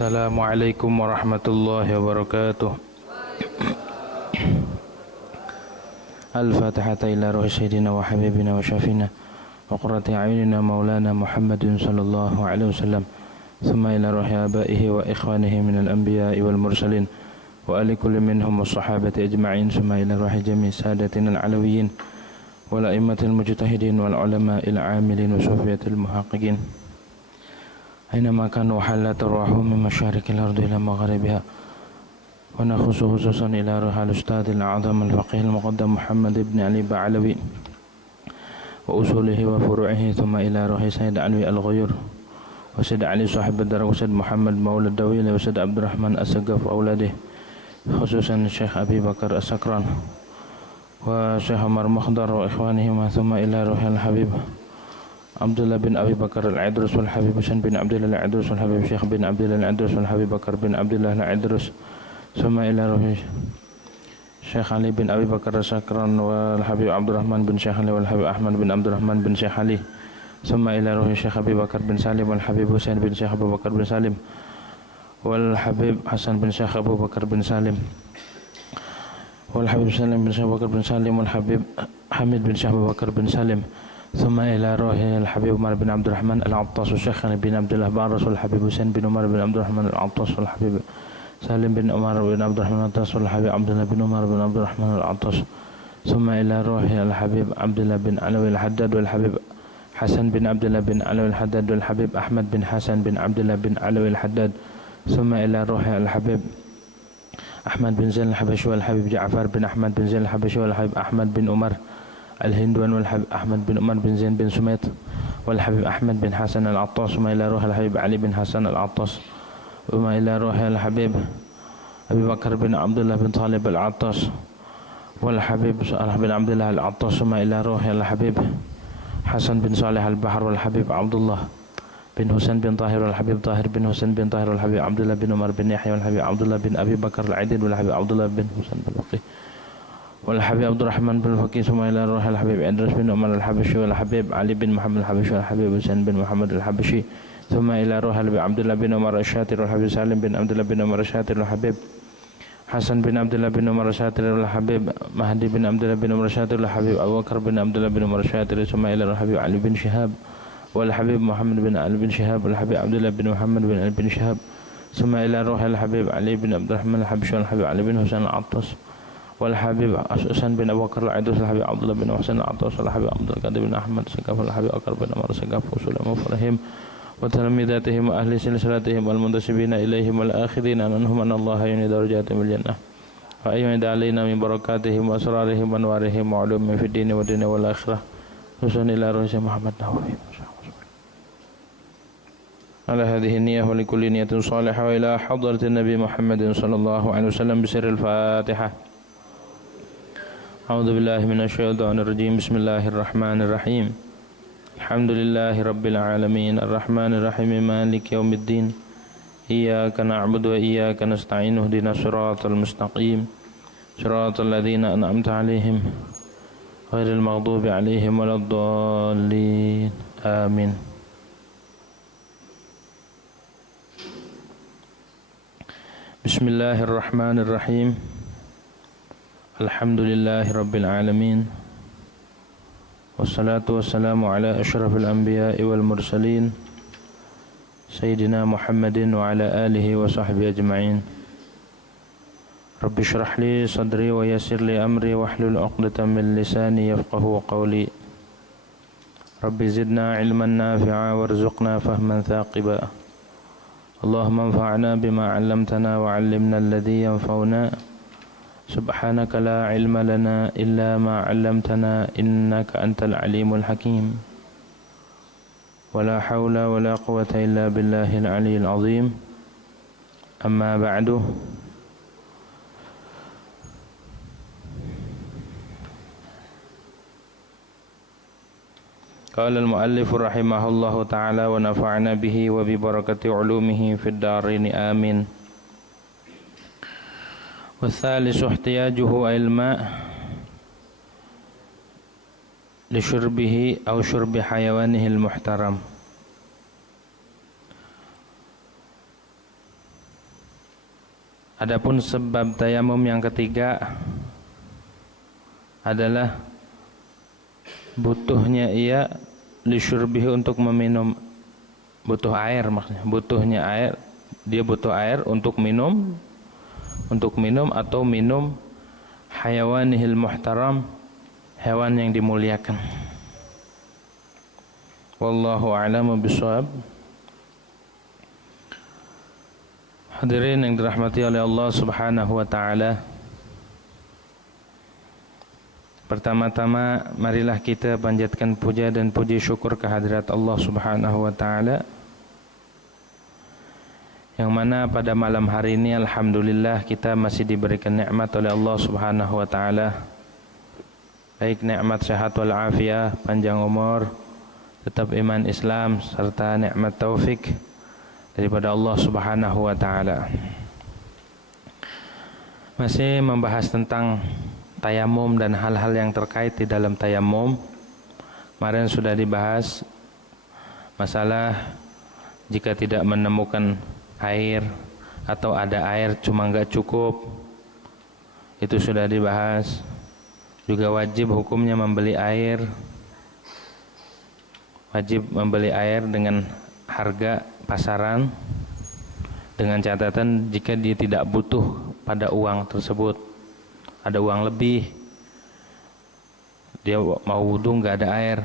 Assalamualaikum warahmatullahi wabarakatuh. Al-Fatihata ila ruhi sayyidina wa habibina wa syafina wa qurrati a'yunina maulana Muhammadin sallallahu alaihi wasallam. Thumma ila ruhi abaihi wa ikhwanihi minal anbiya'i wal mursalin wa ali kulli minhum was sahabati ajma'in. Thumma ila ruhi jami' sadatina al-alawiyyin wal a'immatil mujtahidin wal ulama'il 'amilin wa sufiyatil muhaqqiqin. أينما كانوا حلت أرواحهم من مشارق الأرض إلى مغاربها ونخص خصوصا إلى روح الأستاذ الأعظم الفقيه المقدم محمد بن علي بعلوي وأصوله وفروعه ثم إلى روح سيد علوي الغيور وسيد علي صاحب الدرج وسيد محمد مولى الدويل وسيد عبد الرحمن السقاف وأولاده خصوصا الشيخ أبي بكر السكران وشيخ عمر مخضر وإخوانهما ثم إلى روح الحبيب Abdullah bin Abi Bakar al-Idrus wal Habib Husain bin Abdullah al-Idrus wal Habib Syekh bin Abdullah al-Idrus wal Habib Bakar bin Abdullah al-Idrus summa ila ruhi Syekh Ali bin Abi Bakar al-Sakran wal Habib Abdurrahman bin Syekh Ali wal Habib Ahmad bin Abdurrahman bin Syekh Ali summa ila ruhi Syekh Abi Bakar bin Salim wal Habib Husain bin Syekh Abu Bakar bin Salim wal Habib Hasan bin Syekh Abu Bakar bin Salim wal Habib Salim bin Syekh Abu Bakar bin Salim wal Habib Hamid bin Syekh Abu Bakar bin Salim ثم إلى روح الحبيب عمر بن عبد الرحمن العطاس والشيخ بن عبد الله بارس والحبيب حسين بن عمر بن عبد الرحمن العطاس والحبيب سالم بن عمر بن عبد الرحمن العطاس والحبيب عبد الله بن عمر بن عبد الرحمن العطاس ثم إلى روح الحبيب عبد الله بن علوي الحداد والحبيب حسن بن عبد الله بن علوي الحداد والحبيب أحمد بن حسن بن عبد الله بن علوي الحداد ثم إلى روح الحبيب أحمد بن زين الحبشي والحبيب جعفر بن أحمد بن زين الحبشي والحبيب أحمد بن عمر الهندوان والحبيب أحمد بن عمر بن زين بن سميت والحبيب أحمد بن حسن العطاس وما إلى روح الحبيب علي بن حسن العطاس وما إلى روح الحبيب أبي بكر بن عبد الله بن طالب العطاس والحبيب صالح بن عبد الله العطاس وما إلى روح الحبيب حسن بن صالح البحر والحبيب عبد الله بن حسين بن طاهر والحبيب طاهر بن حسين بن طاهر والحبيب عبد الله بن عمر بن يحيى والحبيب عبد الله بن أبي بكر العديد والحبيب عبد الله بن حسين بن بقي والحبيب عبد الرحمن بن الفقيه ثم إلى روح الحبيب إدريس بن عمر الحبشي والحبيب علي بن محمد الحبشي والحبيب حسين بن محمد الحبشي ثم إلى روح عبد الله بن عمر الشاتر والحبيب سالم بن عبد الله بن عمر الشاتر والحبيب حسن بن عبد الله بن عمر الشاتر والحبيب مهدي بن عبد الله بن عمر الشاتر والحبيب أبو بكر بن عبد الله بن عمر الشاتر ثم إلى الحبيب علي بن شهاب والحبيب محمد بن علي بن شهاب والحبيب عبد الله بن محمد بن علي بن شهاب ثم إلى روح الحبيب علي بن عبد الرحمن الحبشي والحبيب علي بن حسين العطاس والحبيب حسن بن أبو بكر العدوس والحبيب عبد الله بن حسين العطاس والحبيب عبد القادر بن أحمد السقاف والحبيب أكر بن عمر السقاف وسلم وفرهم وتلميذاتهم وأهل سلسلتهم والمنتسبين إليهم والآخذين عنهم أن الله يعين درجاتهم بالجنة وأيمد علينا من بركاتهم وأسرارهم وأنوارهم وعلومهم في الدين والدين والآخرة خصوصا إلى رئيس محمد نووي على هذه النية ولكل نية صالحة وإلى حضرة النبي محمد صلى الله عليه وسلم بسر الفاتحة. أعوذ بالله من الشيطان الرجيم. بسم الله الرحمن الرحيم. الحمد لله رب العالمين الرحمن الرحيم مالك يوم الدين إياك نعبد وإياك نستعين اهدنا الصراط المستقيم صراط الذين أنعمت عليهم غير المغضوب عليهم ولا الضالين آمين. بسم الله الرحمن الرحيم. الحمد لله رب العالمين والصلاة والسلام على أشرف الأنبياء والمرسلين سيدنا محمد وعلى آله وصحبه أجمعين. رب اشرح لي صدري ويسر لي أمري واحلل عقدة من لساني يفقه قولي. رب زدنا علما نافعا وارزقنا فهما ثاقبا. اللهم انفعنا بما علمتنا وعلمنا الذي ينفعنا. سبحانك لا علم لنا إلا ما علمتنا إنك أنت العليم الحكيم. ولا حول ولا قوة إلا بالله العلي العظيم. أما بعد. قال المؤلف رحمه الله تعالى ونفعنا به وببركة علومه في الدارين آمين. والثالث احتياجه إلى الماء لشربه أو شرب حيوانه المحترم. Adapun sebab tayamum yang ketiga adalah butuhnya ia lisyurbihi untuk meminum, butuh air maksudnya, butuhnya air, dia butuh air untuk minum atau minum hayawanihil muhtaram, hewan yang dimuliakan. Wallahu a'lamu bishawab. Hadirin yang dirahmati oleh Allah Subhanahu wa taala. Pertama-tama marilah kita panjatkan puja dan puji syukur kehadirat Allah Subhanahu wa taala, yang mana pada malam hari ini alhamdulillah kita masih diberikan nikmat oleh Allah Subhanahu wa taala, baik nikmat sehat wal afiat, panjang umur, tetap iman Islam, serta nikmat taufik daripada Allah Subhanahu wa taala. Masih membahas tentang tayamum dan hal-hal yang terkait di dalam tayamum. Kemarin sudah dibahas masalah jika tidak menemukan air atau ada air cuma enggak cukup, itu sudah dibahas. Juga wajib hukumnya membeli air, wajib membeli air dengan harga pasaran, dengan catatan jika dia tidak butuh pada uang tersebut, ada uang lebih, dia mau wudhu nggak ada air,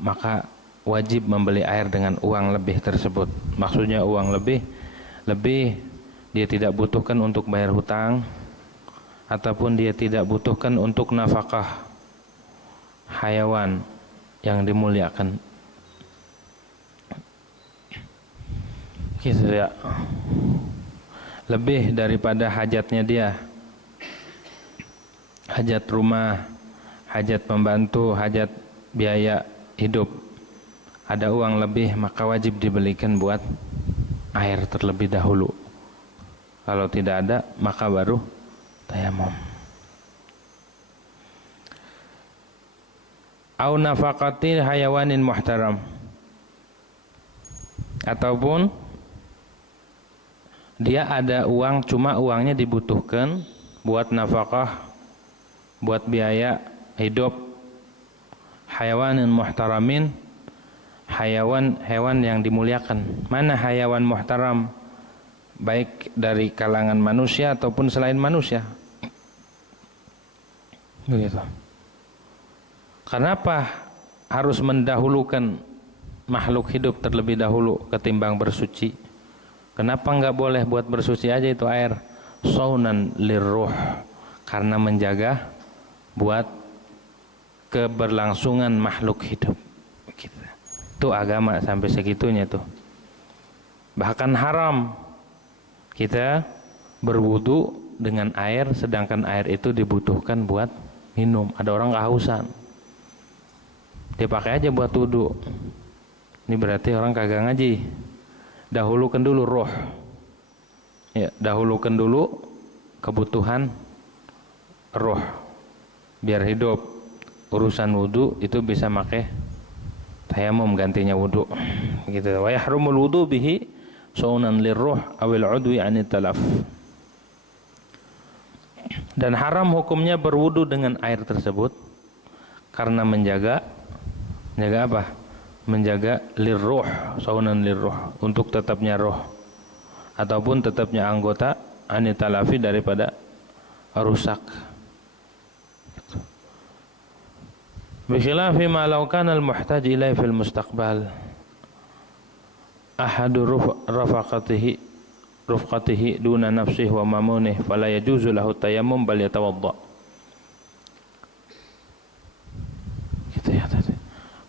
maka wajib membeli air dengan uang lebih tersebut. Maksudnya uang lebih dia tidak butuhkan untuk bayar hutang, ataupun dia tidak butuhkan untuk nafkah hayawan yang dimuliakan. Gitu ya, lebih daripada hajatnya dia, hajat rumah, hajat pembantu, hajat biaya hidup, ada uang lebih, maka wajib dibelikan buat air terlebih dahulu. Kalau tidak ada, maka baru tayamum. Au nafaqati hayawanin muhtaram, ataupun dia ada uang, cuma uangnya dibutuhkan buat nafkah, buat biaya hidup hayawanin muhtaramin, hewan yang dimuliakan. Mana hayawan muhtaram? Baik dari kalangan manusia ataupun selain manusia. Begitu. Kenapa harus mendahulukan makhluk hidup terlebih dahulu ketimbang bersuci? Kenapa enggak boleh buat bersuci aja itu air? Saunan lirruh, karena menjaga buat keberlangsungan makhluk hidup. Itu agama sampai segitunya tuh. Bahkan haram kita berwudu dengan air, sedangkan air itu dibutuhkan buat minum. Ada orang kehausan, dia pakai aja buat wudu. Ini berarti orang kagak ngaji. Dahulukan dulu roh, ya, dahulukan dulu kebutuhan roh biar hidup. Urusan wudu itu bisa pakai tayamum gantinya wudu, gitu. Wa yahrumul wudu bihi saunan lirruh awil udwi anit talaf. Dan haram hukumnya berwudu dengan air tersebut karena menjaga apa? Menjaga lirruh, saunan lirruh, untuk tetapnya roh ataupun tetapnya anggota anitalafi, daripada rusak. Bikhilafi ma law kana al-muhtaj ilaihi fil mustaqbal ahadu rufqatihi duna nafsihi wa mamunihi fala yajuzu lahu tayammum bal yatawadda. Gitu ya tadi.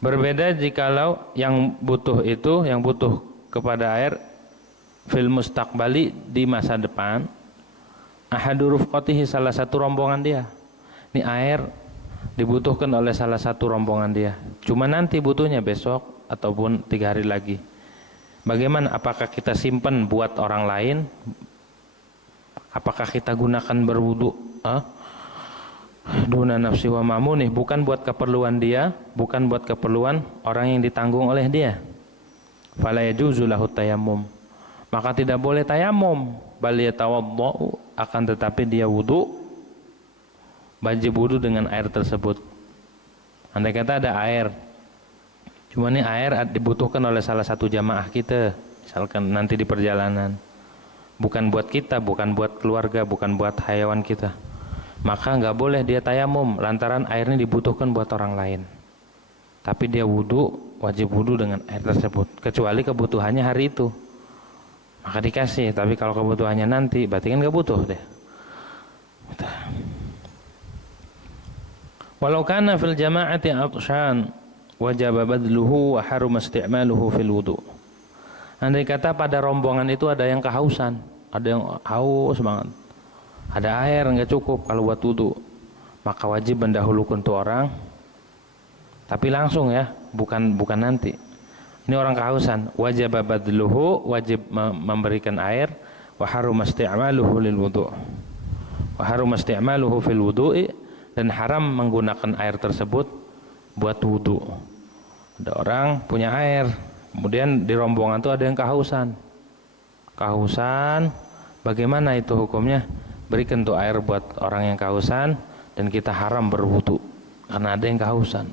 Berbeda jikalau yang butuh itu, yang butuh kepada air fil mustaqbali, di masa depan, ahadu rufqatihi, salah satu rombongan dia. Ini air dibutuhkan oleh salah satu rombongan dia, cuma nanti butuhnya besok ataupun 3 hari lagi. Bagaimana? Apakah kita simpan buat orang lain? Apakah kita gunakan berwudu? Duna nafsi wa mamunih, bukan buat keperluan dia, bukan buat keperluan orang yang ditanggung oleh dia. Fala yajuzu lahu tayammum, maka tidak boleh tayamum. Bal yatawaddau, akan tetapi dia wudu, wajib wudu dengan air tersebut. Andai kata ada air, cuma ini air dibutuhkan oleh salah satu jamaah kita, misalkan nanti di perjalanan, bukan buat kita, bukan buat keluarga, bukan buat hayawan kita, maka nggak boleh dia tayamum lantaran airnya dibutuhkan buat orang lain. Tapi dia wudu, wajib wudu dengan air tersebut, kecuali kebutuhannya hari itu, maka dikasih. Tapi kalau kebutuhannya nanti, berarti kan nggak butuh deh. Walau kana fil jama'ati atshan wajib badluhu wa harum isti'maluhu fil wudu. Andai kata pada rombongan itu ada yang kehausan, ada yang haus banget, ada air nggak cukup kalau buat wudu, maka wajib mendahulukan tuh orang, tapi langsung ya, bukan nanti. Ini orang kehausan, wajib badluhu, wajib memberikan air, wa harum isti'maluhu lil wudu, wa harum isti'maluhu fil wudu'i, dan haram menggunakan air tersebut buat wudu. Ada orang punya air, kemudian di rombongan itu ada yang kehausan. Bagaimana itu hukumnya? Berikan tuh air buat orang yang kehausan, dan kita haram berwudu karena ada yang kehausan.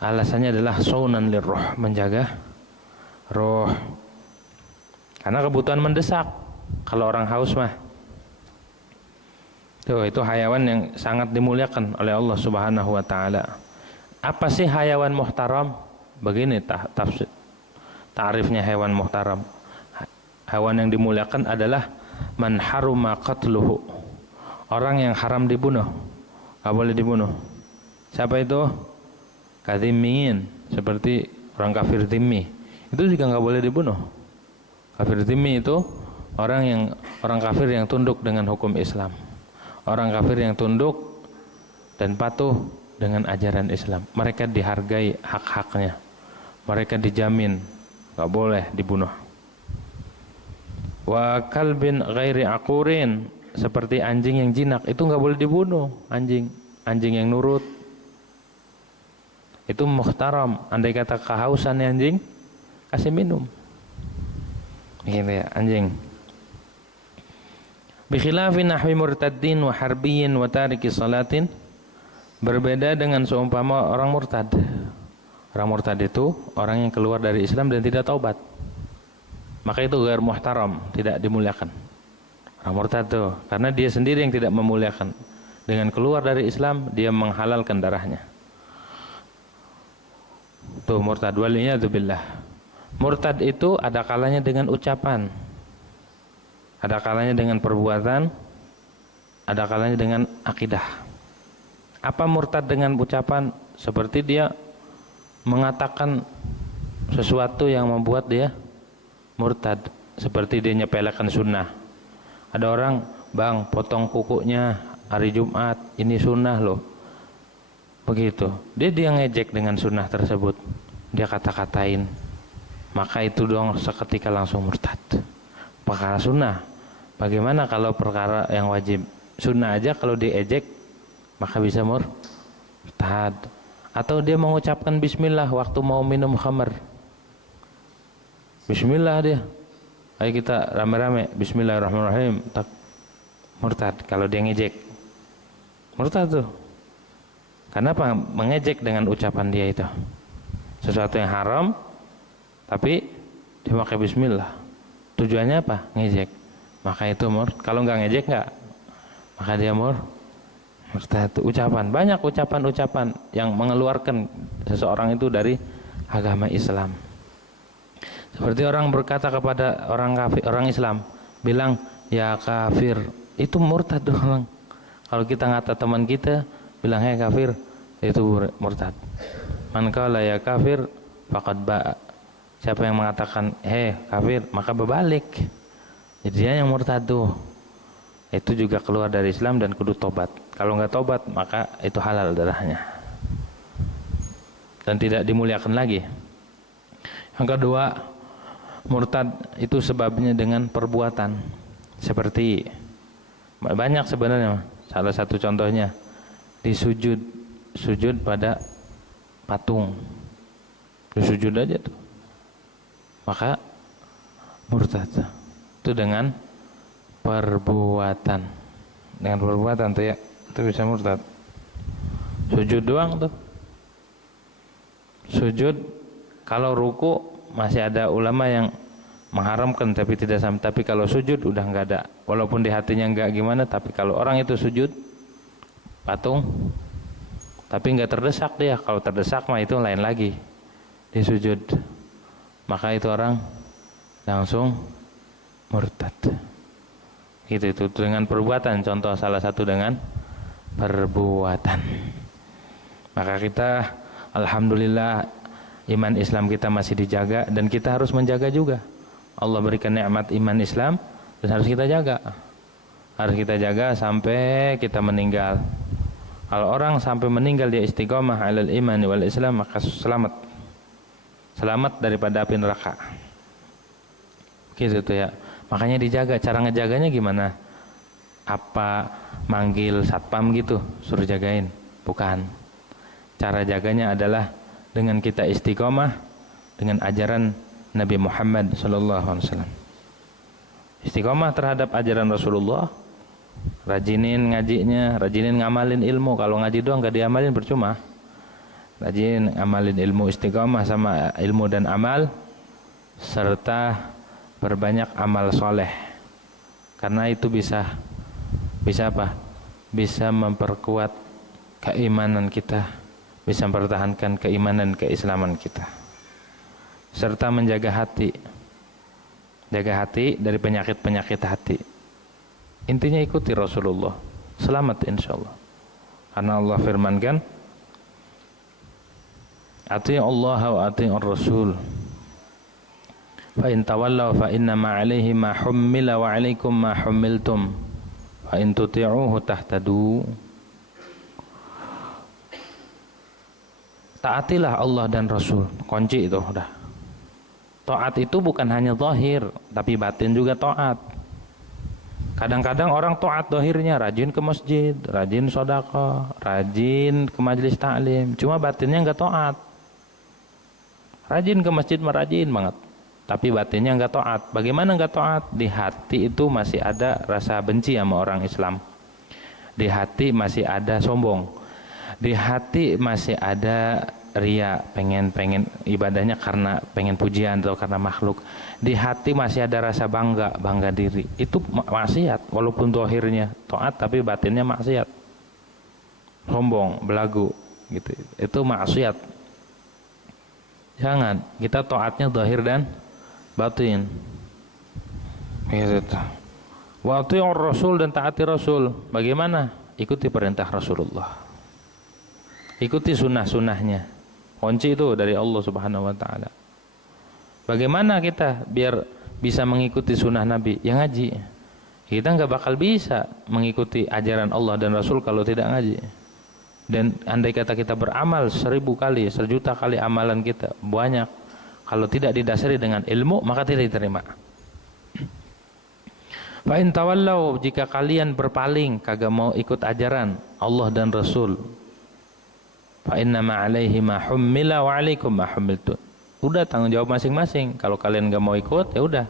Alasannya adalah saunan lirruh, menjaga roh. Karena kebutuhan mendesak. Kalau orang haus mah, itu hayawan yang sangat dimuliakan oleh Allah Subhanahu wa taala. Apa sih hayawan muhtaram? Begini ta'rifnya hewan muhtaram. Hewan yang dimuliakan adalah man haruma qatluhu. Orang yang haram dibunuh, enggak boleh dibunuh. Siapa itu? Kadhimin, seperti orang kafir dhimmi. Itu juga enggak boleh dibunuh. Kafir dhimmi itu orang kafir yang tunduk dengan hukum Islam. Orang kafir yang tunduk dan patuh dengan ajaran Islam, mereka dihargai hak-haknya, mereka dijamin gak boleh dibunuh. Wa kalbin ghairi aqurin, seperti anjing yang jinak, itu gak boleh dibunuh. Anjing yang nurut itu muhtaram. Andai kata kehausan anjing, kasih minum gitu ya, anjing. Bikhilafi nahwi murtaddin wa harbiyyin wa tariki salatin, berbeda dengan seumpama orang murtad. Orang murtad itu orang yang keluar dari Islam dan tidak taubat, maka itu ghair muhtaram, tidak dimuliakan. Orang murtad itu karena dia sendiri yang tidak memuliakan. Dengan keluar dari Islam dia menghalalkan darahnya. Tuh murtad, waliyadzubillah. Murtad itu ada kalanya dengan ucapan, ada kalanya dengan perbuatan, ada kalanya dengan akidah. Apa murtad dengan ucapan? Seperti dia mengatakan sesuatu yang membuat dia murtad, seperti dia nyepelekan sunnah. Ada orang, bang potong kukunya hari Jumat, ini sunnah loh, begitu. Dia ngejek dengan sunnah tersebut, dia kata-katain, maka itu dong seketika langsung murtad. Perkara sunnah, bagaimana kalau perkara yang wajib? Sunnah aja kalau diejek, maka bisa murtad. Atau dia mengucapkan bismillah waktu mau minum khamar, bismillah dia, ayo kita rame-rame bismillahirrahmanirrahim, tak murtad. Kalau dia ngejek, murtad tuh. Kenapa? Mengejek dengan ucapan dia itu sesuatu yang haram, tapi dia pakai bismillah. Tujuannya apa? Ngejek. Maka itu kalau nggak ngejek nggak, maka dia murtad. Ucapan, banyak ucapan-ucapan yang mengeluarkan seseorang itu dari agama Islam. Seperti orang berkata kepada orang kafir, orang Islam, bilang ya kafir, itu murtad orang. Kalau kita ngata teman kita, bilang hey kafir, itu murtad. Man qala ya kafir faqad ba'a. Siapa yang mengatakan hey kafir, maka berbalik. Jadi dia yang murtad tuh, itu juga keluar dari Islam dan kudu tobat. Kalau nggak tobat, maka itu halal darahnya dan tidak dimuliakan lagi. Yang kedua, murtad itu sebabnya dengan perbuatan. Seperti banyak sebenarnya. Salah satu contohnya sujud pada patung, disujud aja tuh, maka murtad itu dengan perbuatan. Dengan perbuatan tuh ya, itu bisa murtad. Sujud doang tuh. Sujud, kalau ruku masih ada ulama yang mengharamkan tapi tidak sampai. Tapi kalau sujud udah nggak ada. Walaupun di hatinya nggak gimana, tapi kalau orang itu sujud patung, tapi nggak terdesak dia. Kalau terdesak mah itu lain lagi. Dia sujud, maka itu orang langsung murtad. Gitu itu dengan perbuatan. Contoh salah satu dengan perbuatan. Maka kita alhamdulillah iman Islam kita masih dijaga dan kita harus menjaga juga. Allah berikan nikmat iman Islam dan harus kita jaga. Harus kita jaga sampai kita meninggal. Kalau orang sampai meninggal dia istiqomah alal iman wal Islam, maka selamat. Selamat daripada api neraka. Gitu tuh ya. Makanya dijaga. Cara ngejaganya gimana? Apa manggil satpam gitu suruh jagain? Bukan. Cara jaganya adalah dengan kita istiqomah dengan ajaran Nabi Muhammad SAW. Istiqomah terhadap ajaran Rasulullah, rajinin ngajinya, rajinin ngamalin ilmu. Kalau ngaji doang gak diamalin percuma. Rajin ngamalin ilmu, istiqomah sama ilmu dan amal, serta berbanyak amal soleh. Karena itu bisa apa? Bisa memperkuat keimanan kita, bisa mempertahankan keimanan keislaman kita, serta menjaga hati, jaga hati dari penyakit-penyakit hati. Intinya ikuti Rasulullah, selamat insyaallah. Karena Allah firmankan, ati'u Allah wa ati'ur Rasul, fa in tawallaw fa inna ma 'alaihi ma hummila wa 'alaikum ma hummiltum fa in tuti'uhu tahtadu. Taatilah Allah dan Rasul, kunci itu udah. Taat itu bukan hanya zahir, tapi batin juga taat. Kadang-kadang orang taat zahirnya rajin ke masjid, rajin sedekah, rajin ke majelis taklim, cuma batinnya enggak taat. Rajin ke masjid mah rajin banget, tapi batinnya enggak taat. Bagaimana enggak taat? Di hati itu masih ada rasa benci sama orang Islam. Di hati masih ada sombong. Di hati masih ada ria, pengen ibadahnya karena pengen pujian atau karena makhluk. Di hati masih ada rasa bangga diri. Itu maksiat, walaupun zahirnya taat tapi batinnya maksiat. Sombong, belagu gitu. Itu maksiat. Jangan, kita taatnya zahir dan batin. Gitu. Wa ati'ur Rasul, dan taati Rasul. Bagaimana? Ikuti perintah Rasulullah. Ikuti sunnah-sunnahnya. Kunci itu dari Allah Subhanahu wa ta'ala. Bagaimana kita biar bisa mengikuti sunnah Nabi? Yang ngaji. Kita nggak bakal bisa mengikuti ajaran Allah dan Rasul kalau tidak ngaji. Dan andai kata kita beramal 1000 kali, 1.000.000 kali amalan kita banyak, kalau tidak didasari dengan ilmu maka tidak diterima. Fa in tawallau, jika kalian berpaling kagak mau ikut ajaran Allah dan Rasul, fa inna ma 'alaihi ma hummila wa 'alaikum ma hummiltum. Udah tanggung jawab masing-masing. Kalau kalian enggak mau ikut, ya udah.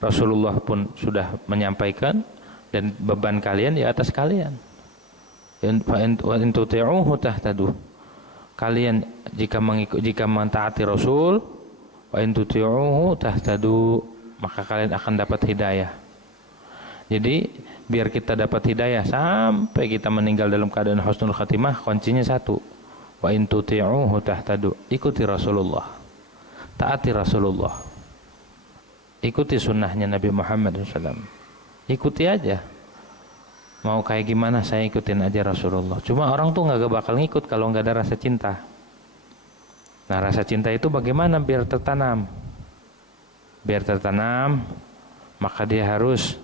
Rasulullah pun sudah menyampaikan dan beban kalian di atas kalian. Fa in tuti'uhu tahtadu. Kalian jika mentaati Rasul, wa in tuti'uhu tahtadu, maka kalian akan dapat hidayah. Jadi biar kita dapat hidayah sampai kita meninggal dalam keadaan husnul khatimah, kuncinya satu. Wa in tuti'uhu tahtadu. Ikuti Rasulullah, taati Rasulullah, ikuti sunnahnya Nabi Muhammad SAW. Ikuti aja. Mau kayak gimana saya ikutin aja Rasulullah. Cuma orang tuh nggak bakal ngikut kalau nggak ada rasa cinta. Nah, rasa cinta itu bagaimana biar tertanam? Biar tertanam, maka dia harus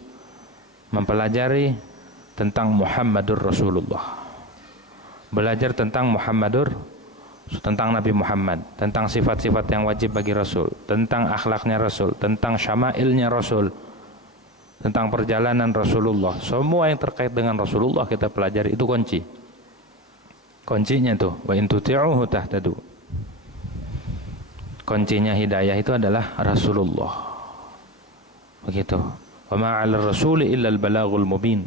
mempelajari tentang Muhammadur Rasulullah. Belajar tentang tentang Nabi Muhammad, tentang sifat-sifat yang wajib bagi Rasul, tentang akhlaknya Rasul, tentang syama'ilnya Rasul, tentang perjalanan Rasulullah. Semua yang terkait dengan Rasulullah kita pelajari, itu kunci. Kuncinya tuh, wa in tuti'uhu tahtadu. Kuncinya hidayah itu adalah Rasulullah. Begitu. Wa ma 'alar rasuli illa al-balaghul mubin.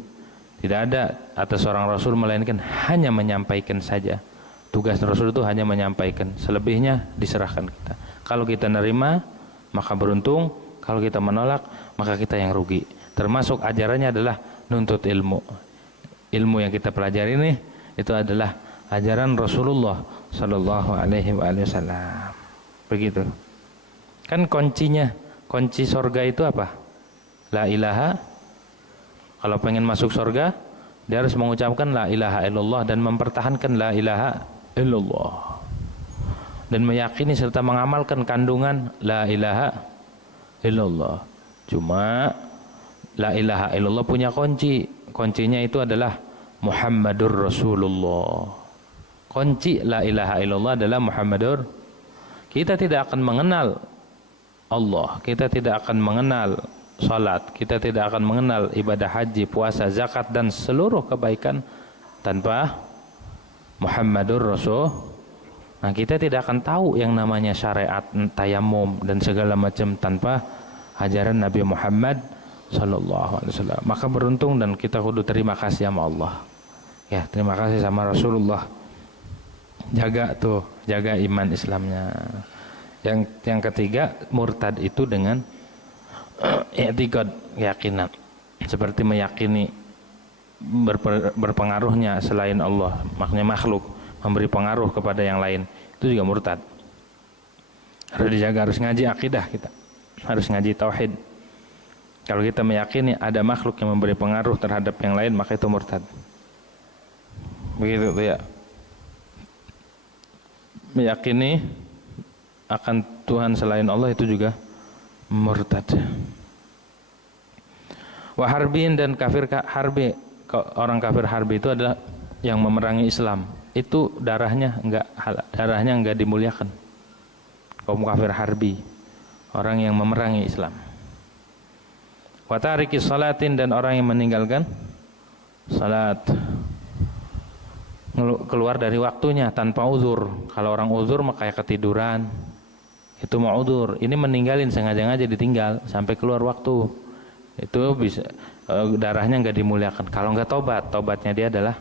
Tidak ada atas seorang rasul melainkan hanya menyampaikan saja. Tugas rasul itu hanya menyampaikan, selebihnya diserahkan kita. Kalau kita nerima maka beruntung, kalau kita menolak maka kita yang rugi. Termasuk ajarannya adalah nuntut ilmu. Ilmu yang kita pelajari ini itu adalah ajaran Rasulullah sallallahu alaihi wasallam. Begitu. Kan kuncinya, kunci surga itu apa? La ilaha. Kalau pengen masuk surga, dia harus mengucapkan la ilaha illallah dan mempertahankan la ilaha illallah. Dan meyakini serta mengamalkan kandungan la ilaha illallah. Cuma la ilaha illallah punya kunci. Kuncinya itu adalah Muhammadur Rasulullah. Kunci la ilaha illallah adalah Muhammadur. Kita tidak akan mengenal Allah, kita tidak akan mengenal salat, kita tidak akan mengenal ibadah haji, puasa, zakat dan seluruh kebaikan tanpa Muhammadur Rasul. Nah, kita tidak akan tahu yang namanya syariat tayamum dan segala macam tanpa ajaran Nabi Muhammad sallallahu alaihi wasallam. Maka beruntung dan kita kudu terima kasih sama Allah. Ya, terima kasih sama Rasulullah. Jaga tuh, jaga iman Islamnya. Yang ketiga, murtad itu dengan i'tiqad, keyakinan. Seperti meyakini berpengaruhnya selain Allah, maknanya makhluk, memberi pengaruh kepada yang lain. Itu juga murtad. Harus dijaga, harus ngaji akidah kita. Harus ngaji tauhid. Kalau kita meyakini ada makhluk yang memberi pengaruh terhadap yang lain, maka itu murtad. Begitu tuh ya. Meyakini akan Tuhan selain Allah itu juga murtad. Wa harbin, dan kafir harbi, orang kafir harbi itu adalah yang memerangi Islam. Itu darahnya enggak dimuliakan. Kaum kafir harbi, orang yang memerangi Islam. Wa tariki salatin, dan orang yang meninggalkan salat, keluar dari waktunya tanpa uzur. Kalau orang uzur maka kayak ketiduran, itu mau uzur. Ini meninggalin, sengaja ditinggal sampai keluar waktu, itu bisa darahnya enggak dimuliakan. Kalau enggak tobatnya dia adalah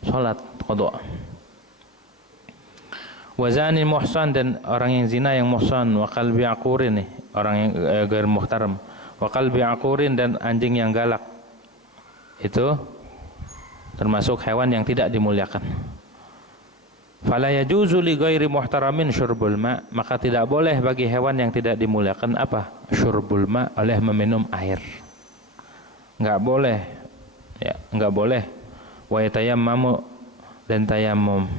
salat qada. Wazani muhsan, dan orang yang zina yang muhsan. Wa qalbi aqurin, nih orang yang ghair muhtaram. Wa qalbi aqurin, dan anjing yang galak, itu termasuk hewan yang tidak dimuliakan. Fala yajuzu li ghairi muhtaramin syurbul ma, maka tidak boleh bagi hewan yang tidak dimuliakan apa? Syurbul ma, oleh meminum air. Enggak boleh. Ya, enggak boleh. Wa yatayammamu, dan tayamum.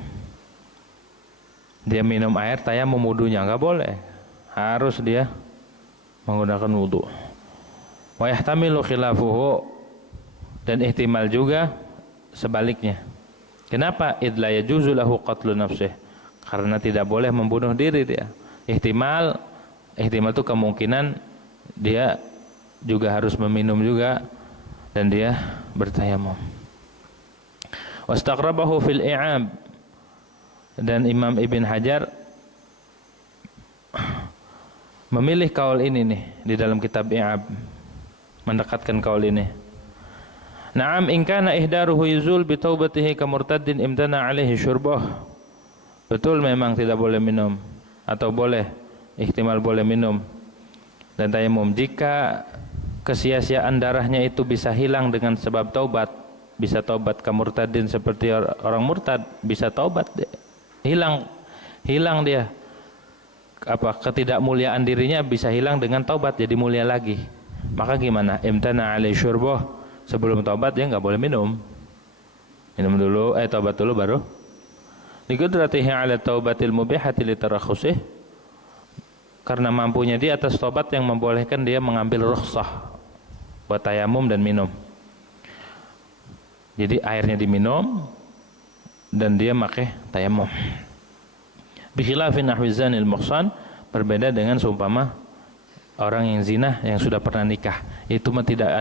Dia minum air, tayamum wudunya enggak boleh. Harus dia menggunakan wudu. Wa yahtamilu khilafuhu, dan ihtimal juga sebaliknya. Kenapa? Idla yajuzu lahu qatlu nafsih, karena tidak boleh membunuh diri dia. Ihtimal itu kemungkinan dia juga harus meminum juga, dan dia bertayamum. Wastaqrabahu fil i'ab, dan Imam Ibn Hajar memilih kaul ini nih di dalam kitab i'ab, mendekatkan kaul ini. Na'am in kana ihdaruhu yuzul bi taubatihi ka murtaddin imtana alaihi syurbah. Betul memang tidak boleh minum, atau boleh, ihtimal boleh minum dan tayamum jika kesia-siaan darahnya itu bisa hilang dengan sebab taubat. Bisa taubat ka murtaddin, seperti orang murtad bisa taubat, hilang dia ketidakmuliaan dirinya bisa hilang dengan taubat, jadi mulia lagi. Maka gimana? Imtana alaihi syurbah. Sebelum taubat dia enggak boleh minum. Minum dulu, taubat dulu baru. Liqudratihi 'ala taubatil mubihati litarakhusih. Karena mampunya dia atas taubat yang membolehkan dia mengambil rukhsah buat tayamum dan minum. Jadi airnya diminum dan dia pakai tayamum. Bi khilafin nahwi zanil muhsan, berbeda dengan seumpama orang yang zina yang sudah pernah nikah. Itu mah tidak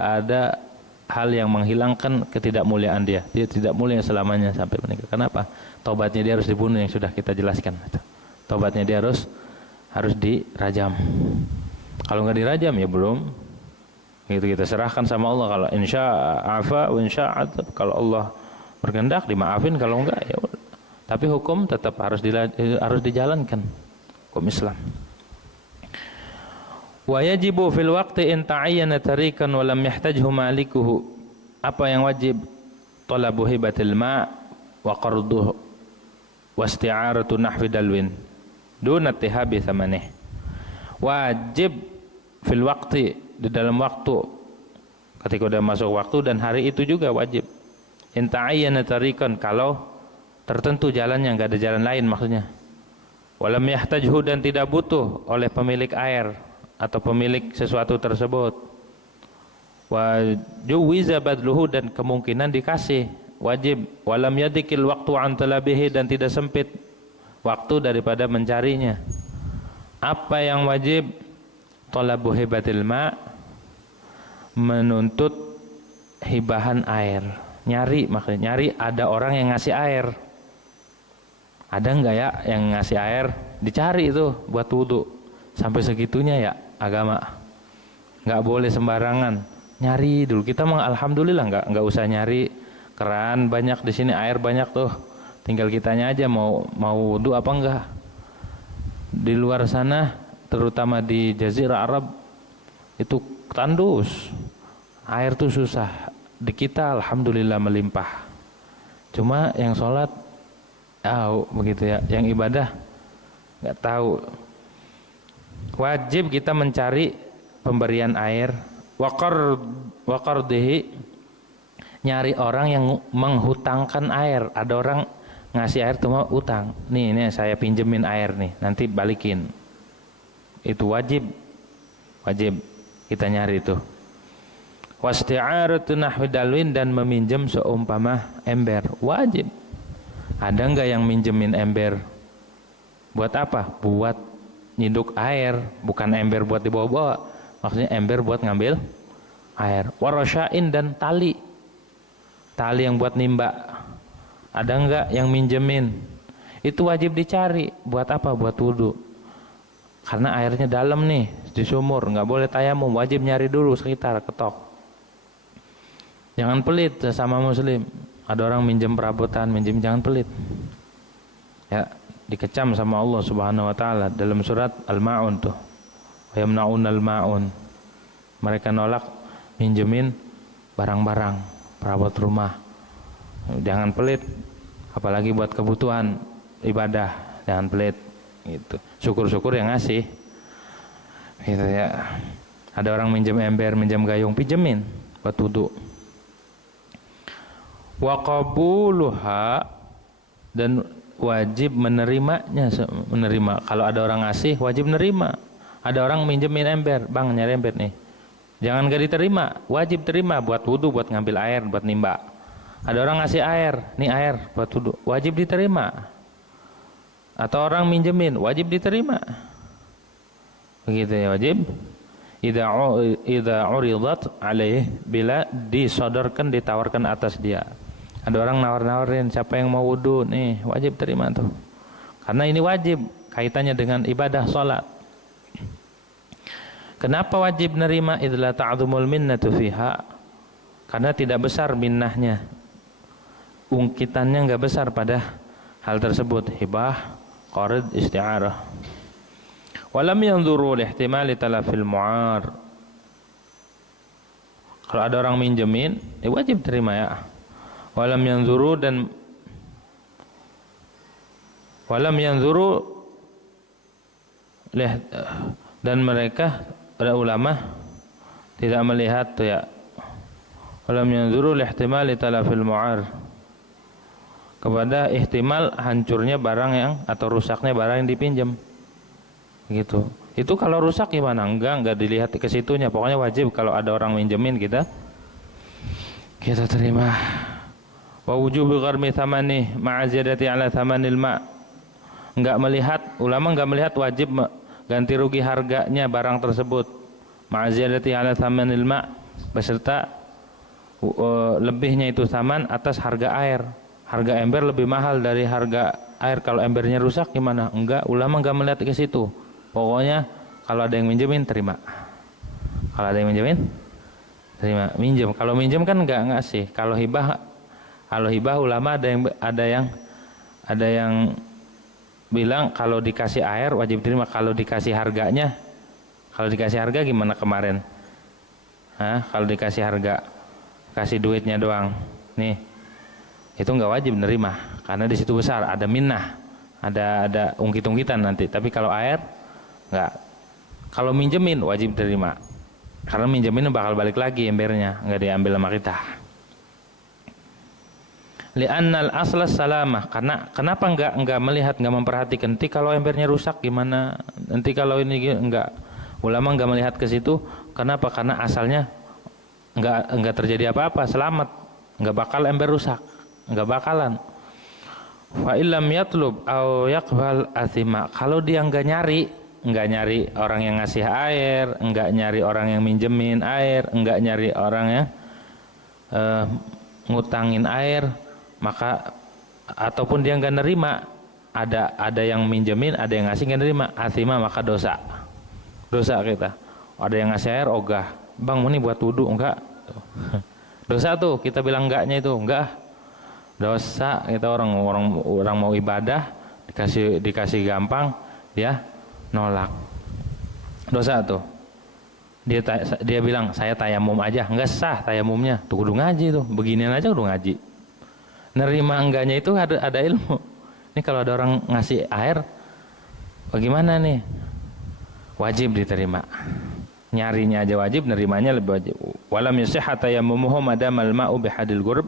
ada hal yang menghilangkan ketidakmuliaan dia. Dia tidak mulia selamanya sampai menikah. Kenapa? Taubatnya dia harus dibunuh, yang sudah kita jelaskan. Taubatnya dia harus dirajam. Kalau nggak dirajam ya belum Gitu kita serahkan sama Allah. Kalau insya afa wa insya adab, kalau Allah berkehendak dimaafin, kalau enggak ya udah. Tapi hukum tetap harus dijalankan, hukum Islam. Wa yajibu fil waqti in ta'ayyana tariqan wa lam yahtajhu malikuhu. Apa yang wajib? Talabu hibatil ma' wa qarduhu wa isti'aratu nahwi dalwin duna tihabi thamanih. Wajib fil waqti, di dalam waktu, ketika udah masuk waktu, dan hari itu juga wajib. In ta'ayyana tariqan, kalau tertentu jalannya, enggak ada jalan lain maksudnya. Walam yahtajhu, dan tidak butuh oleh pemilik air atau pemilik sesuatu tersebut. Wa juwiza badluhu, dan kemungkinan dikasih, wajib. Walam yadikil waktu an talabihi, dan tidak sempit waktu daripada mencarinya. Apa yang wajib? Talabu hibatil ma', menuntut hibahan air. Nyari, maksudnya nyari ada orang yang ngasih air. Ada enggak ya yang ngasih air? Dicari itu buat wudu. Sampai segitunya ya agama. Enggak boleh sembarangan. Nyari dulu. Kita mah alhamdulillah enggak usah nyari keran banyak di sini, air banyak tuh. Tinggal kitanya aja mau wudu apa enggak. Di luar sana, terutama di Jazirah Arab, itu tandus. Air tuh susah. Di kita alhamdulillah melimpah. Cuma yang sholat tahu begitu ya, yang ibadah nggak tahu. Wajib kita mencari pemberian air. Waqardihi, nyari orang yang menghutangkan air. Ada orang ngasih air cuma utang. Nih saya pinjemin air nih, nanti balikin. Itu wajib kita nyari itu. Wasti'aratu nahwi dalwin, dan meminjam seumpama ember, wajib. Ada enggak yang minjemin ember? Buat apa? Buat nyiduk air, bukan ember buat dibawa-bawa. Maksudnya ember buat ngambil air. Warasyain, dan tali yang buat nimba. Ada enggak yang minjemin? Itu wajib dicari. Buat apa? Buat wudu. Karena airnya dalam nih, di sumur, nggak boleh tayamum, wajib nyari dulu sekitar, ketok. Jangan pelit sama muslim. Ada orang minjem perabotan, jangan pelit. Ya, dikecam sama Allah Subhanahu wa taala dalam surat Al-Maun tuh. Wa yamna'unal ma'un. Mereka nolak minjemin barang-barang, perabot rumah. Jangan pelit, apalagi buat kebutuhan ibadah, jangan pelit. Gitu. Syukur-syukur yang ngasih. Gitu ya. Ada orang minjem ember, minjem gayung, pinjemin buat wudu. Wa qabuluha, dan wajib menerimanya, menerima. Kalau ada orang ngasih, wajib menerima. Ada orang minjemin ember, bang nyari ember nih, jangan gak diterima, wajib terima buat wudu, buat ngambil air, buat nimba. Ada orang ngasih air, nih air buat wudu, wajib diterima. Atau orang minjemin, wajib diterima. Begitu ya, wajib. Idza uridat alaih, bila disodorkan, ditawarkan atas dia. Ada orang nawar-nawarin, siapa yang mau wudu nih, wajib terima tuh. Karena ini wajib, kaitannya dengan ibadah salat. Kenapa wajib nerima? Idza ta'zumul minnatu fiha. Karena tidak besar minnahnya, ungkitannya enggak besar pada hal tersebut, hibah, qard, isti'arah. Walam yanzuru lihtimali talafil mu'ar. Kalau ada orang minjemin, wajib terima ya. Walam yanzuru, dan mereka, para ulama, tidak melihat tuh ya. Walam yanzuru lihtimali talafil mu'ar, kepada ihtimal hancurnya barang yang, atau rusaknya barang yang dipinjam. Gitu. Itu kalau rusak gimana? Enggak dilihat ke situnya. Pokoknya wajib kalau ada orang minjemin, kita terima. Wa wujubi gharmi thamani ma'a ziyadati ala thamanil ma'. Enggak melihat, ulama enggak melihat wajib ganti rugi harganya barang tersebut. Ma'a ziyadati ala thamanil ma', beserta lebihnya itu thaman atas harga air. Harga ember lebih mahal dari harga air. Kalau embernya rusak gimana? Enggak, ulama enggak melihat ke situ. Pokoknya kalau ada yang minjemin, terima. Kalau ada yang minjemin, terima. Minjem, kalau minjem kan nggak ngasih. Kalau hibah ulama ada yang bilang kalau dikasih air wajib terima. Kalau dikasih harganya, kalau dikasih harga gimana kemarin? Kalau dikasih harga, kasih duitnya doang, nih itu nggak wajib nerima karena di situ besar ada minnah, ada ungkit-ungkitan nanti. Tapi kalau air nggak. Kalau minjemin wajib terima karena minjemin bakal balik lagi embernya, nggak diambil sama kita. Li'annal asla salamah, karena kenapa enggak melihat, enggak memperhatikan nanti kalau embernya rusak gimana, nanti kalau ini enggak. Ulama enggak melihat ke situ. Kenapa? Karena asalnya enggak terjadi apa-apa, selamat, enggak bakal ember rusak, enggak bakalan. Fa illam yatlub aw yaqbal athima, kalau dia enggak nyari orang yang ngasih air, enggak nyari orang yang minjemin air, enggak nyari orang yang ngutangin air, maka ataupun dia nggak nerima, ada yang minjemin, ada yang ngasih nggak nerima, athima, maka dosa kita. Ada yang ngasih air ogah, bang ini buat wudu, enggak, dosa tuh, kita bilang enggaknya itu enggak, dosa kita. Orang mau ibadah dikasih gampang, dia nolak, dosa tuh. Dia bilang saya tayamum aja, enggak sah tayamumnya, tuh kudu ngaji tuh, beginian aja kudu ngaji. Nerima enggaknya itu ada ilmu. Ini kalau ada orang ngasih air, bagaimana nih? Wajib diterima. Nyarinya aja wajib, nerimanya lebih wajib. Walam yasihha tayammumuhu madamal ma'u bihadil qurb,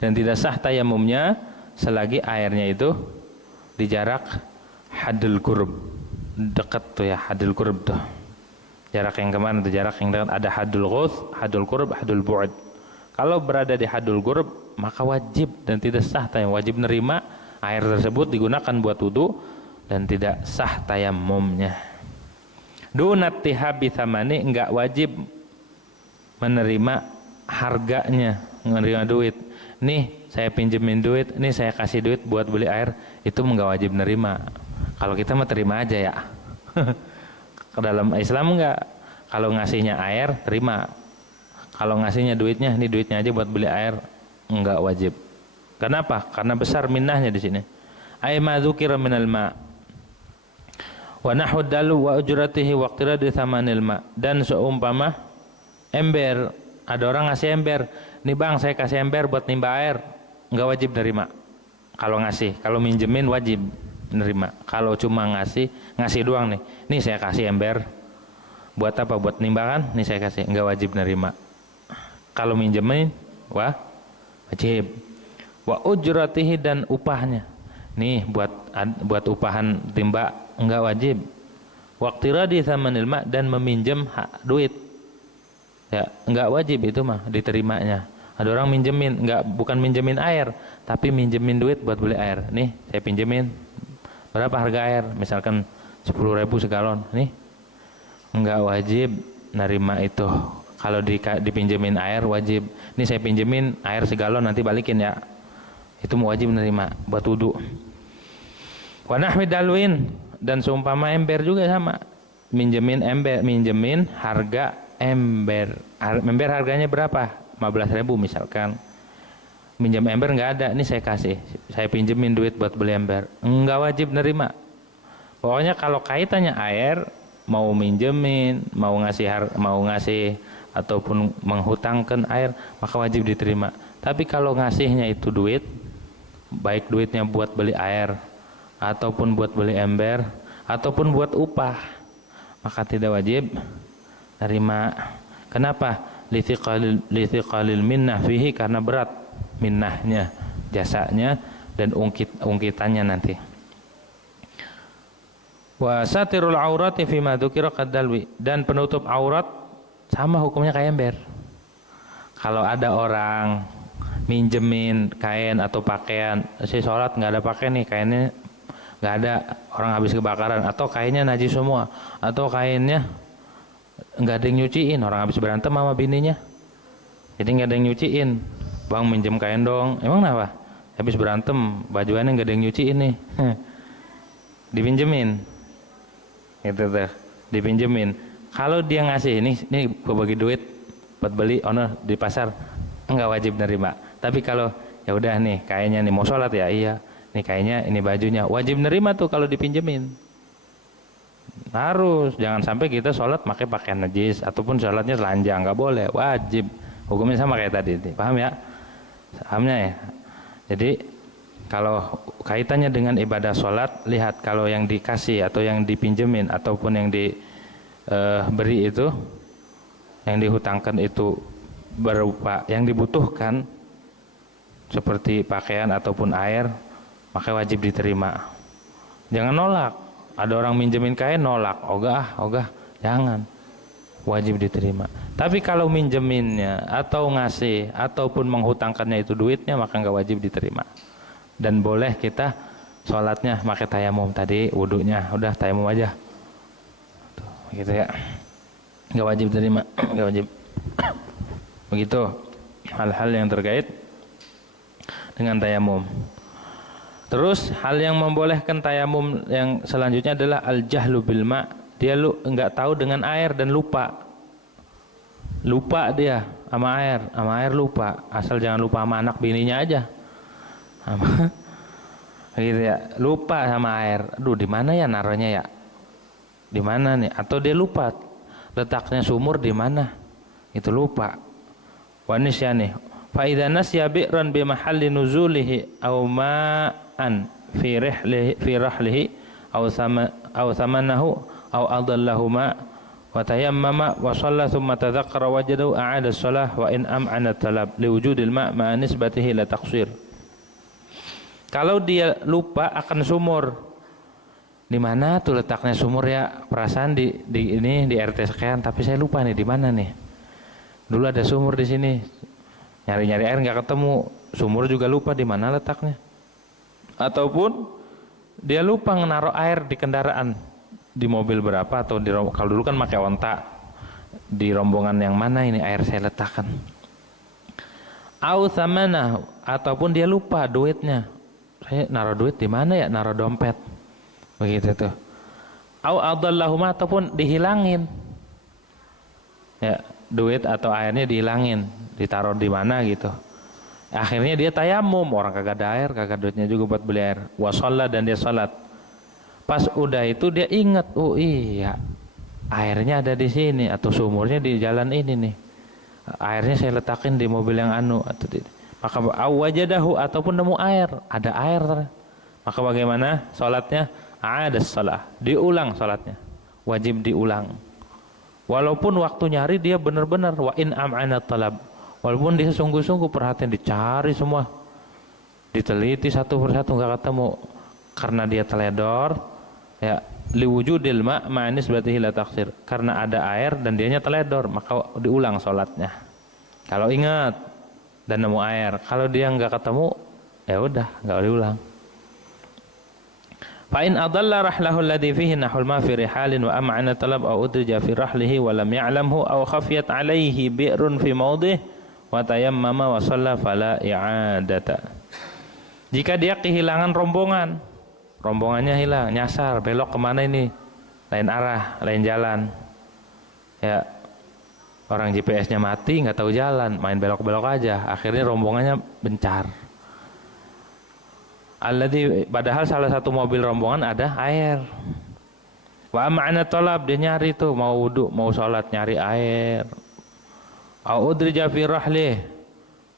dan tidak sah tayamumnya selagi airnya itu di jarak hadil qurb. Dekat tuh ya, hadil qurb tuh. Jarak yang kemana tuh? Jarak yang dekat. Ada hadul ghuth, hadul qurb, hadul bu'd. Kalau berada di hadul qurb, maka wajib dan tidak sah tayamum. Wajib nerima air tersebut digunakan buat wudu dan tidak sah tayamumnya. Dunat tihabi thamani, enggak wajib menerima harganya, menerima duit. Nih saya pinjemin duit, nih saya kasih duit buat beli air, itu enggak wajib nerima. Kalau kita mah terima aja ya. Ke dalam Islam enggak. Kalau ngasihnya air terima. Kalau ngasihnya duitnya, ini duitnya aja buat beli air, enggak wajib. Kenapa? Karena besar minnahnya di sini. Ay ma dzukira minal ma wa nahwu dalu wa ujratihi wa qiradi thamanil ma, dan seumpama ember, ada orang ngasih ember, nih bang saya kasih ember buat nimba air, enggak wajib nerima. Kalau ngasih, kalau minjemin wajib nerima. Kalau cuma ngasih doang nih saya kasih ember buat apa? Buat nimba kan? Nih saya kasih, enggak wajib nerima. Kalau minjemin wajib. Wa ujratihi, dan upahnya, nih buat upahan timba enggak wajib. Waqtiradi tsamanil ma, dan meminjam duit ya enggak wajib itu mah diterimanya. Ada orang minjemin, bukan minjemin air, tapi minjemin duit buat beli air. Nih saya pinjemin, berapa harga air? Misalkan 10.000 segalon, nih enggak wajib nerima itu. Kalau dipinjemin air wajib. Ini saya pinjemin air segalon, nanti balikin ya. Itu mau wajib nerima buat wudu. Wa nahwi dalwin, dan seumpama ember juga sama. Minjemin harga ember. Ember harganya berapa? 15.000 misalkan. Minjem ember enggak ada, ini saya kasih. Saya pinjemin duit buat beli ember. Enggak wajib nerima. Pokoknya kalau kaitannya air, mau minjemin, mau ngasih ataupun menghutangkan air, maka wajib diterima. Tapi kalau ngasihnya itu duit, baik duitnya buat beli air ataupun buat beli ember ataupun buat upah, maka tidak wajib terima. Kenapa? Lithiqalil minnah fihi, karena berat minnahnya, jasanya dan ungkitannya nanti. Wa satirul aurati fima dzukira qaddalwi, dan penutup aurat sama hukumnya kayak ember. Kalau ada orang minjemin kain atau pakaian, si sholat nggak ada pakai nih, kainnya nggak ada, orang habis kebakaran, atau kainnya najis semua, atau kainnya nggak ada yang nyuciin, orang habis berantem sama bininya, jadi nggak ada yang nyuciin, bang minjem kain dong, emang kenapa? Habis berantem, bajuannya nggak ada yang nyuciin nih, dipinjemin, gitu tuh, dipinjemin. Kalau dia ngasih, nih gue bagi duit buat beli di pasar, enggak wajib nerima. Tapi kalau ya udah nih kayaknya nih mau sholat ya, iya nih kayaknya ini bajunya, wajib nerima tuh kalau dipinjemin. Harus, jangan sampai kita sholat pakai pakaian najis ataupun sholatnya telanjang, nggak boleh, wajib. Hukumnya sama kayak tadi, paham ya? Pahamnya ya. Jadi kalau kaitannya dengan ibadah sholat, lihat kalau yang dikasih atau yang dipinjemin ataupun yang diberi itu, yang dihutangkan itu berupa yang dibutuhkan seperti pakaian ataupun air, maka wajib diterima. Jangan nolak. Ada orang minjemin kain nolak, ogah, jangan. Wajib diterima. Tapi kalau minjeminnya atau ngasih ataupun menghutangkannya itu duitnya, maka nggak wajib diterima. Dan boleh kita sholatnya pakai tayamum tadi, wudunya udah tayamum aja. Tuh, gitu ya. Nggak wajib diterima, nggak wajib. Begitu hal-hal yang terkait dengan tayamum. Terus hal yang membolehkan tayamum yang selanjutnya adalah al-jahlu bil ma'. Dia enggak tahu dengan air dan lupa dia sama air lupa. Asal jangan lupa sama anak bininya aja. Gitu ya, lupa sama air. Aduh, di mana ya naruhnya ya? Di mana nih? Atau dia lupa letaknya sumur di mana? Itu lupa. Wanisya nih. Fa idza nasiya bi'ran bi mahalli nuzulihi aw ma'an fi rahlihi aw samanahu aw adallahuma wa tayammama wa shalla thumma tadhakkara wajadahu a'ada as-shalah wa in am'ana talab liwujudil ma' ma'a nisbatihi la taqsir. Kalau dia lupa akan sumur, di mana tuh letaknya sumur ya? Perasaan di RT sekian, tapi saya lupa nih di mana nih. Dulu ada sumur di sini, nyari-nyari air nggak ketemu, sumur juga lupa di mana letaknya. Ataupun dia lupa menaruh air di kendaraan, di mobil berapa atau kalau dulu kan pakai onta, di rombongan yang mana ini air saya letakkan. Au thamana, ataupun dia lupa duitnya. Saya naruh duit di mana ya? Naruh dompet. Begitu tuh. Au adallahuma, ataupun dihilangin. Ya, duit atau airnya dihilangin, ditaruh di mana gitu. Akhirnya dia tayamum, orang kagak ada air, kagak duitnya juga buat beli air. Wa shalla, dan dia salat. Pas udah itu dia ingat, oh iya, airnya ada di sini atau sumurnya di jalan ini nih. Airnya saya letakin di mobil yang atau maka awajadahu, ataupun nemu air, ada air. Maka bagaimana salatnya? Ada salah, diulang salatnya. Wajib diulang. Walaupun waktu nyari dia benar-benar wa in am'ana talab. Walaupun dia sungguh-sungguh perhatian, dicari semua. Diteliti satu persatu enggak ketemu. Karena dia teledor, ya, liwujudil ma' ma'anis berarti la taksir. Karena ada air dan dianya teledor, maka diulang salatnya. Kalau ingat dan nemu air, kalau dia enggak ketemu, ya udah, enggak diulang. Fa in adalla rahlahu alladhi fihi nahul ma fi rihalin wa am'ana talab aw udrija fi rahlihi wa lam ya'lamhu aw khafiyat alayhi bi'run fi mawdih wa tayammama wa shalla fala i'adata. Jika dia kehilangan rombongan, rombongannya hilang, nyasar, belok kemana ini, lain arah, lain jalan, ya, orang GPS-nya mati, nggak tahu jalan, main belok-belok aja, akhirnya rombongannya bencar. Alladzi, padahal salah satu mobil rombongan ada air. Wa ma'ana talab, dia nyari tuh, mau wudu, mau sholat, nyari air. Au udrija fi rahlih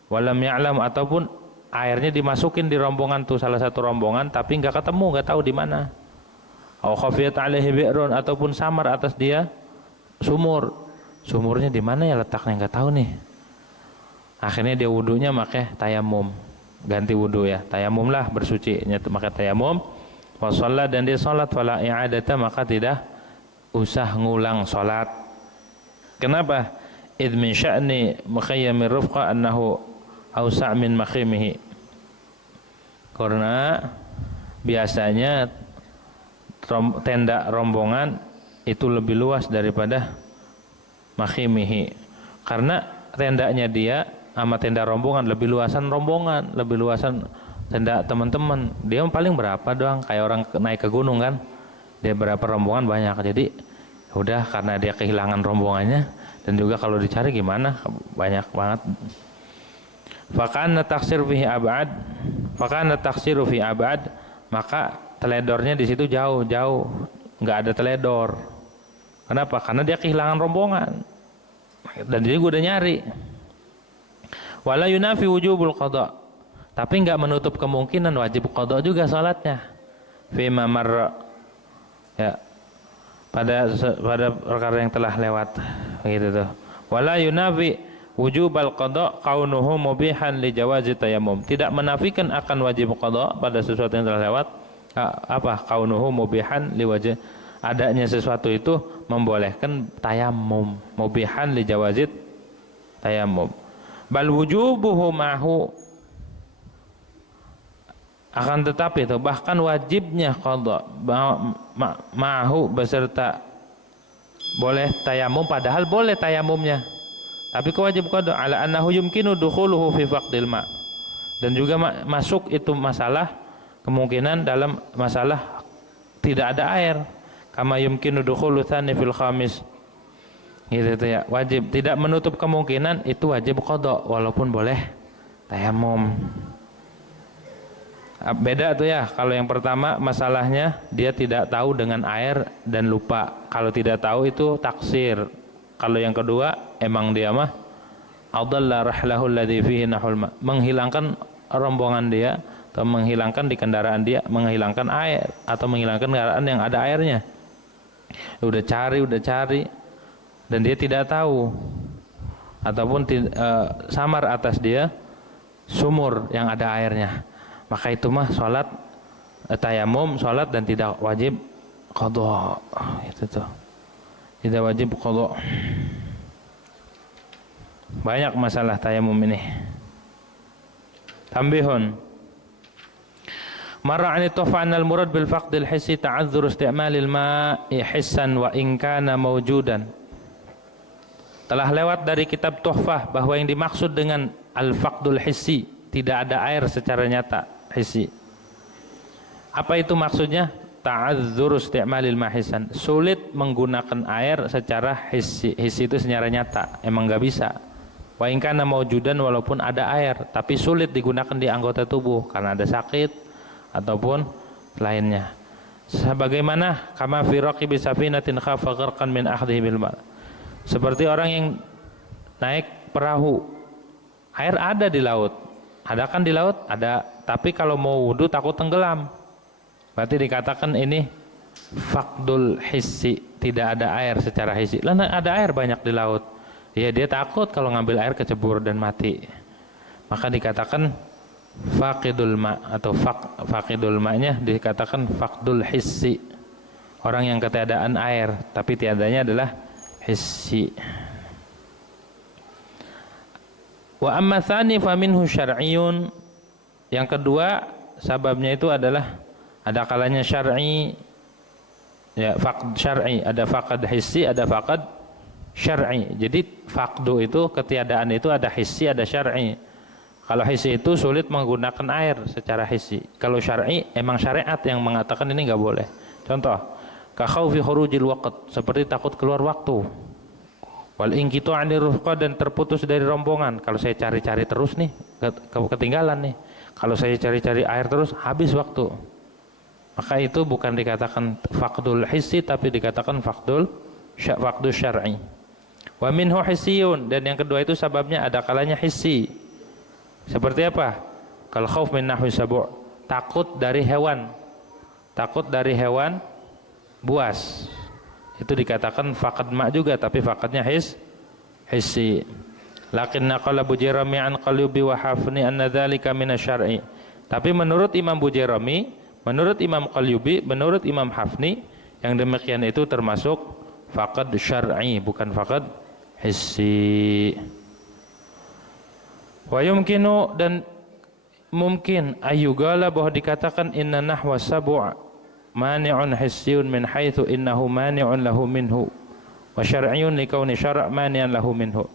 wa lam ya'lam, ataupun airnya dimasukin di rombongan tuh, salah satu rombongan, tapi nggak ketemu, nggak tahu di mana. Au khafiyat alaihi bi'run, ataupun samar atas dia sumur. Sumurnya di mana ya letaknya, nggak tahu nih. Akhirnya dia wudunya pakai tayamum, ganti wudu ya, tayamum lah, bersuci, maka tayamum. Wa shalla, dan dia salat, fala i'adata, maka tidak usah ngulang salat. Kenapa? Idh min sya'ni mukhayyamir rufqa annahu awsa' min makhimihi. Karena biasanya tenda rombongan itu lebih luas daripada makhimihi. Karena tendanya dia sama tenda rombongan lebih luasan rombongan, lebih luasan tenda teman-teman. Dia paling berapa doang, kayak orang naik ke gunung kan. Dia berapa rombongan banyak. Jadi udah, karena dia kehilangan rombongannya, Dan juga kalau dicari gimana? Banyak banget. Fakana taksir fihi abad, fakana taksiru fi abad, maka teledornya di situ jauh, nggak ada teledor. Kenapa? Karena dia kehilangan rombongan dan dia udah nyari. Wala yunafi wujubul qada, tapi nggak menutup kemungkinan wajib qada juga salatnya. Fima marra, ya, pada perkara yang telah lewat, begitu tuh. Wala yunafi wujubal qada kaunuhu mubihan li jawazi tayammum, tidak menafikan akan wajib qada pada sesuatu yang telah lewat. Kaunuhu mubihan li wajib, adanya sesuatu itu membolehkan tayammum, mubihan li jawazi tayammum. Bal wujubuhu ma'hu, akan tetapi itu bahkan wajibnya qada ma'hu beserta boleh tayammum, padahal boleh tayammumnya tapi kewajib qada ala annahu yumkinu dukhuluhu fi faqdil ma, dan juga masuk itu masalah kemungkinan dalam masalah tidak ada air, kama yumkinu dukhulu tsani fil khamis, gitu ya. Wajib, tidak menutup kemungkinan itu wajib qada walaupun boleh tayammum. Beda tuh ya, kalau yang pertama masalahnya dia tidak tahu dengan air dan lupa, kalau tidak tahu itu taksir. Kalau yang kedua emang dia mah adalla rahlahu alladhi fihi nahul ma, menghilangkan rombongan dia atau menghilangkan di kendaraan dia, menghilangkan air atau menghilangkan kendaraan yang ada airnya. Udah cari dan dia tidak tahu, ataupun samar atas dia sumur yang ada airnya, maka itu mah sholat tayamum, sholat dan tidak wajib qada. Itu tuh, tidak wajib qada. Banyak masalah tayamum ini. Tambihun, marra 'ani tuhfan al-murad bil faqdil hissi ta'adzur isti'malil ma'i hissan wa in kana mawjudan. Telah lewat dari kitab Tuhfah bahwa yang dimaksud dengan al-faqdul hissi, tidak ada air secara nyata, hissi. Apa itu maksudnya? Ta'adzur isti'malil ma'i hissan, sulit menggunakan air secara hissi. Hissi itu secara nyata, emang gak bisa. Wa in kana mawjudan, walaupun ada air tapi sulit digunakan di anggota tubuh karena ada sakit ataupun lainnya. Sebagaimana kama fi raqibi safinatin khafa gharqan min akhdihi bil ma', seperti orang yang naik perahu, air ada di laut, ada kan di laut ada, tapi kalau mau wudu takut tenggelam, berarti dikatakan ini faqdul hissi, tidak ada air secara hissi. Lah ada air banyak di laut, ya dia takut kalau ngambil air kecebur dan mati, maka dikatakan faqidul ma, atau faqidul ma-nya dikatakan faqdul hissi, orang yang ketiadaan air tapi tiadanya adalah hissi. Wa amma tsani fa minhu syar'iyyun, yang kedua sababnya itu adalah ada kalanya syar'i, ya, faqd syar'i, ada faqad hissi, ada faqad syar'i. Jadi faqdu itu ketiadaan itu ada hissi, ada syar'i. Kalau hissi itu sulit menggunakan air secara hissi. Kalau syar'i emang syariat yang mengatakan ini enggak boleh. Contoh, ka khaufi khurujil waqt, seperti takut keluar waktu. Wal inqitu 'anir rufqa, dan terputus dari rombongan. Kalau saya cari-cari terus nih ketinggalan nih. Kalau saya cari-cari air terus habis waktu. Maka itu bukan dikatakan faqdul hissi tapi dikatakan faqdul syar'i. Wa minhu hissiyun, dan yang kedua itu sababnya ada kalanya hissi. Seperti apa? Kal khauf min nahwi sabu', takut dari hewan buas. Itu dikatakan faqad ma juga, tapi faqadnya hissi. Lakinna qala Bujairami an qalyubi wa hafni anna dzalika minasyar'i. Tapi menurut Imam Bujairami, menurut Imam Qalyubi, menurut Imam Hafni, yang demikian itu termasuk faqad syar'i, bukan faqad hissi. Wa yumkinu, dan mungkin ayyugala, bahwa dikatakan inna nahwa sab'a mani'un hissiyun min haitsu innahu mani'un lahu minhu wa syar'iyyun li kauni syara' mani'an lahu minhu.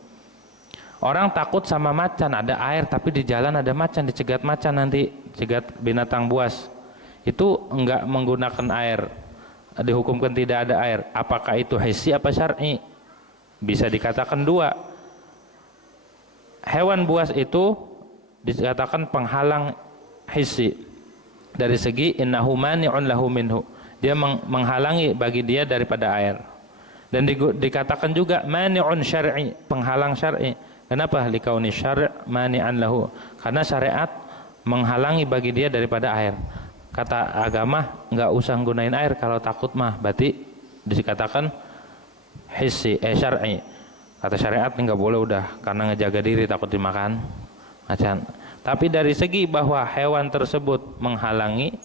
Orang takut sama macan, ada air tapi di jalan ada macan, dicegat macan nanti, cegat binatang buas. Itu enggak menggunakan air, dihukumkan tidak ada air. Apakah itu hissi apa syar'i? Bisa dikatakan dua. Hewan buas itu dikatakan penghalang hissi dari segi innahu mani'un lahu minhu, dia menghalangi bagi dia daripada air. Dan dikatakan juga mani'un syar'i, penghalang syar'i. Kenapa? Likauni syar' mani'an lahu, karena syariat menghalangi bagi dia daripada air. Kata agama enggak usah gunain air kalau takut mah, berarti dikatakan hissi syar'i. Kata syariat enggak boleh udah karena ngejaga diri takut dimakan macan. Tapi dari segi bahwa hewan tersebut menghalangi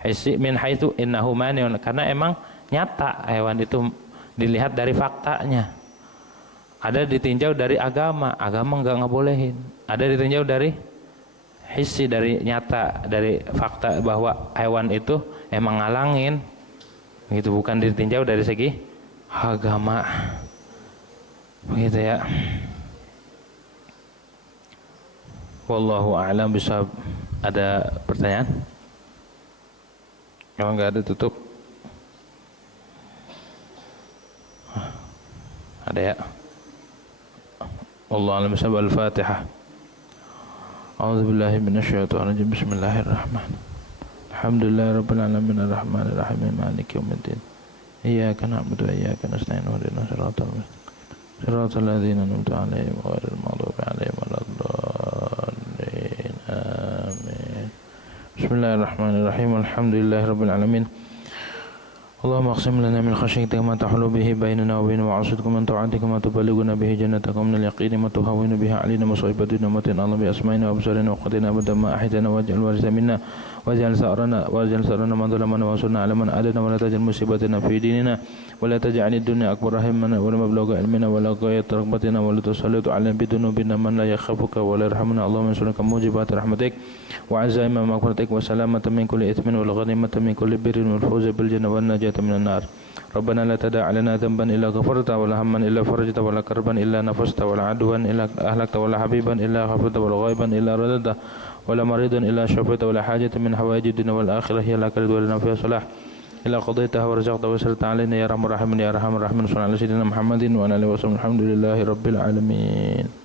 hissi min haitsu innahu mani'un, karena emang nyata hewan itu dilihat dari faktanya. Ada ditinjau dari agama enggak ngebolehin. Ada ditinjau dari hissi, dari nyata, dari fakta bahwa hewan itu emang ngalangin. Begitu, bukan ditinjau dari segi agama. Begitu ya. Wallahu a'lam bishawab. Ada pertanyaan? Kalau enggak ada tutup. Ada ya? Wallahu a'lam bishawab. Al-Fatihah. A'udzubillahi minasyaitonir rajim. Bismillahirrahmanirrahim. Alhamdulillahirabbil alamin arrahmanir rahim maliki yaumiddin. Iyyaka na'budu wa iyyaka nasta'in ihdinas siratal mustaqim. Siratal ladzina an'amta 'alaihim ghairil maghdubi 'alaihim waladdallin. Amin. Bismillahirrahmanirrahim. Alhamdulillahirabbil alamin. Allahumma aqsim lana min khasyatika ma tahulu bihi bainana wa bain ma'asiyatika wa min ta'atika ma tuballighuna bihi jannataka wa min al-yaqini ma tuhawwinu bihi 'alaina masa'ib ad-dunya wa matina Allah bi asma'ina wa absarina wa qatina abada ma ahitana waj'al waritha minna waj'al sa'rana man zalamana wa ansurna 'ala man adana wa la taj'al musibatana fi dinina wa la taj'al ad-dunya akbar hammana wa la mablagha ilmina wa la ghayat ragbatina wa la tusallitu 'alaina bi dhunubina man la yakhafuka wa la yarhamuna. Allahumma insurna mujibat rahmatik wa 'azaima maghfiratik wa salamatan min kulli ithmin wal ghanimatan min kulli birrin wal fawza bil jannati wan najata من النار. ربنا لا تدع لنا ذنبا إلا غفرته ولا هما إلا فرجته ولا كربا إلا نفسته ولا عدوا إلا أهلكته ولا حبيبا إلا غفرته ولا غائبا إلا رددته ولا مريضا إلا شفيته ولا حاجة من حوائج الدنيا والآخرة هي لك رضا ولنا فيها صلاح إلا قضيتها ورزقتها وسرت علينا يا أرحم الراحمين يا أرحم الراحمين. صلى الله على سيدنا محمد وعلى آله وصحبه. الحمد لله رب العالمين.